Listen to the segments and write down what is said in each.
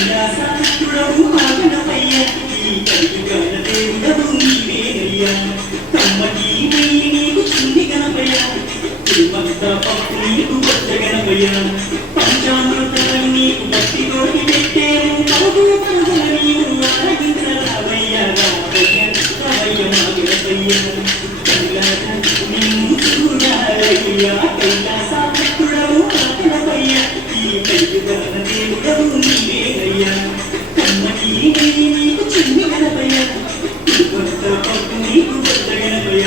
కైలాసపుత్రుడవు మా గణపయ్య ఈ కలియుగాల దేవుడవు నీవేనయ్యా కమ్మకి నెయ్యి నీకు చిన్ని గణపయ్య తిరుమంతా పప్పు నీకు కొత్త గణపయ్య పంచామృతాలు నీకు భక్తి తోటి పెట్టేము పరుగు పరుగుల నీవు ఆరగించరావయ్యా రావయ్య రావయ్య మా గణపయ్య కైలాస నిన్ను చూడాలయ్యా కైలాసపుత్రుడవు మా గణపయ్య ఈ కలియుగాల దేవుడవు నీవేనయ్యా కమ్మకి నెయ్యి నీకు చిన్ని గణపయ్య తిరుమంతా పప్పు నీకు కొత్త గణపయ్య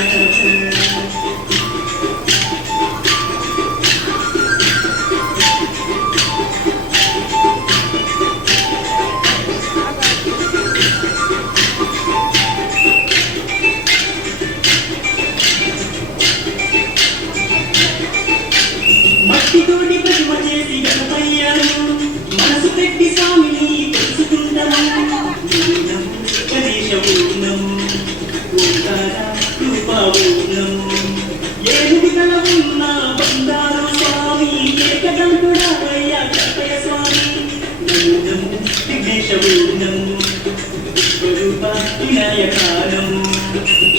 మట్టితోటి ప్రతిమ చేసి గణపయ్యను మనసు పెట్టి స్వామిని తెలుసుకుంటాము గణేశము ఓంకార రూపము ఏనుగు తల ఉన్న బంగారు స్వామి ఏకదంతుడవయ్య గణపయ్య స్వామి నమో విఘ్నేశము విశ్వరూప వినాయకానము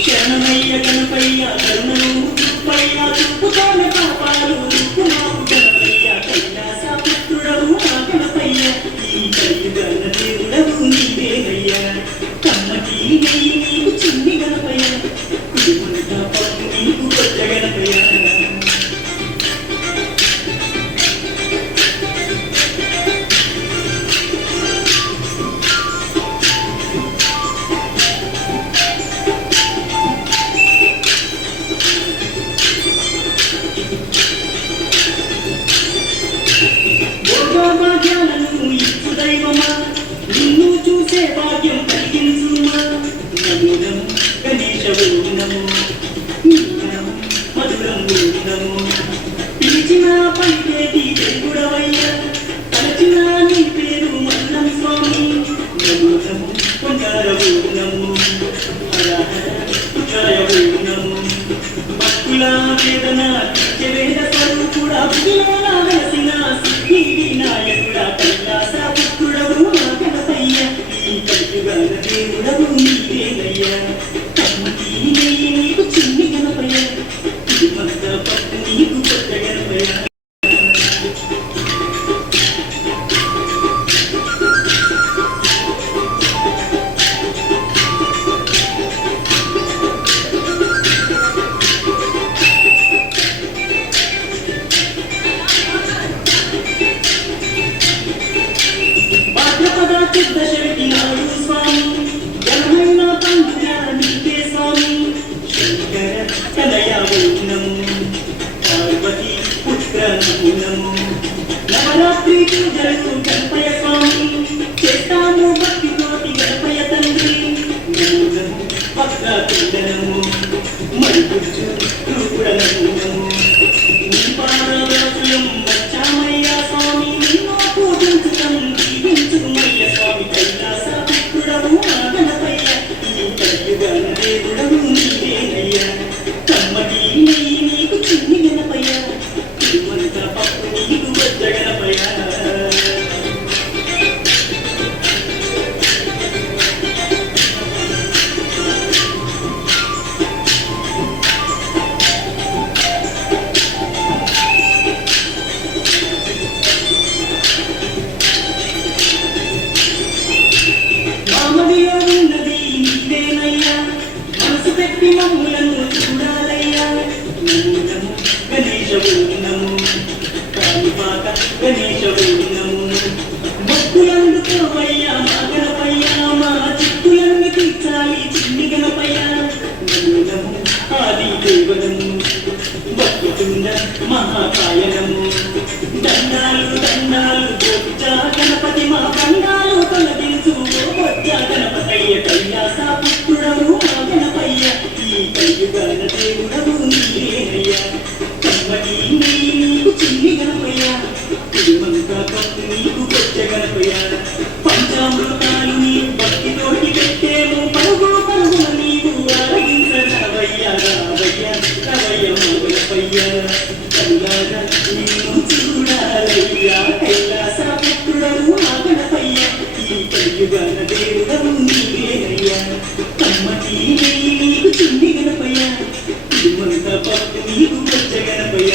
శరణమయ్య గణపయ్య కరుణము తుప్పయ్య తుప్పుతోనే పాపాలు తుప్పుమాపు గణపయ్య కైలాసపుత్రుడవు మా గణపయ్య ఈ కలియుగాల దేవుడవు నీవేనయ్యా కమ్మకి నెయ్యి నీకు చిన్ని గణపయ్య కుటుంబంతా పప్పు నీకు కొత్త గణపయ్య భాగ్యాలను ఇచ్చు దైవమా నిన్ను చూసే భాగ్యం కలిగించుమా నమో నమో గణేశవు నమో మధురము నమో పిలిచిన పలికేటి దేవుడవయ్య తలచిన నీ పేరు మల్లం స్వామి నమో నమో కొండారవు నమో హర హర ఉచాయవు నమో భక్తుల వేదన వేద స్వరూపుడా భుజలోన వెలసిన సిద్ధి వినాయకుడా కైలాసపుత్రుడవు మా గణపయ్య ఈ కలియుగాల దేవుడవు నీవేనయ్యా కమ్మకి నెయ్యి నీకు చిన్ని గణపయ్య తిరుమంతా పప్పు నీకు కొత్త గణపయ్య భాద్రపద సిద్ధశక్తి నాడు స్వామి జనమైన పండుగ నీకే స్వామి శంకర కలయావు నమో పార్వతి పుత్ర నమో నవరాత్రి పూజలు గణపయ్య స్వామి చేస్తాము భక్తితోటి గణపయ్య తండ్రి నమో నమో భక్త నమో మరిపుచ్చు రూపుడ నమో నీ పాదవాసులం వచ్చామయ్యా స్వామి నిన్నో పూజించుతం దీవించుమయ్య స్వామి కైలాసపుత్రుడవు మా గణపయ్య ఈ కలియుగాల దేవుడవు నీవేనయ్యా కమ్మకి నెయ్యి నీకు చిన్ని గణపయ్య తిరుమంతా పప్పు నీకు కొత్త గణపయ్య మామదిలో ఉన్నది నీవేనయ్యా మనసు పెట్టి మమ్ములను చూడాలయ్యా నమో నమో గణేశవు నమో కాళీపాక గణేశవు నమో భక్తులందుకోవయ్యా మా గణపయ్య మా చిక్కులన్నీ తీర్చాలి చిన్ని గణపయ్య నమో నమో ఆది దేవనము భక్తుతుండ మహాకాయనము దండాలు దండాలు బొజ్జ గణపతి మా దండాలు తొలగించు బొజ్జ గణపతయ్య కైలాసపుత్రుడవు మా గణపయ్య ఈ కలియుగాల దేవుడవు నీవేనయ్యా కమ్మకి నెయ్యి నీకు చిన్ని గణపయ్య తిరుమంతా పప్పు నీకు కొత్త గణపయ్య పంచామృతాలు నీ భక్తితోటి పెట్టేము పరుగు పరుగుల నీవు ఆరగించరావయ్యా రావయ్య రావయ్య మా గణపయ్య కల్లారా నిన్ను చూడాలయ్యా కైలాసపుత్రుడవు మా గణపయ్య నీకు వచ్చ గణపయ్య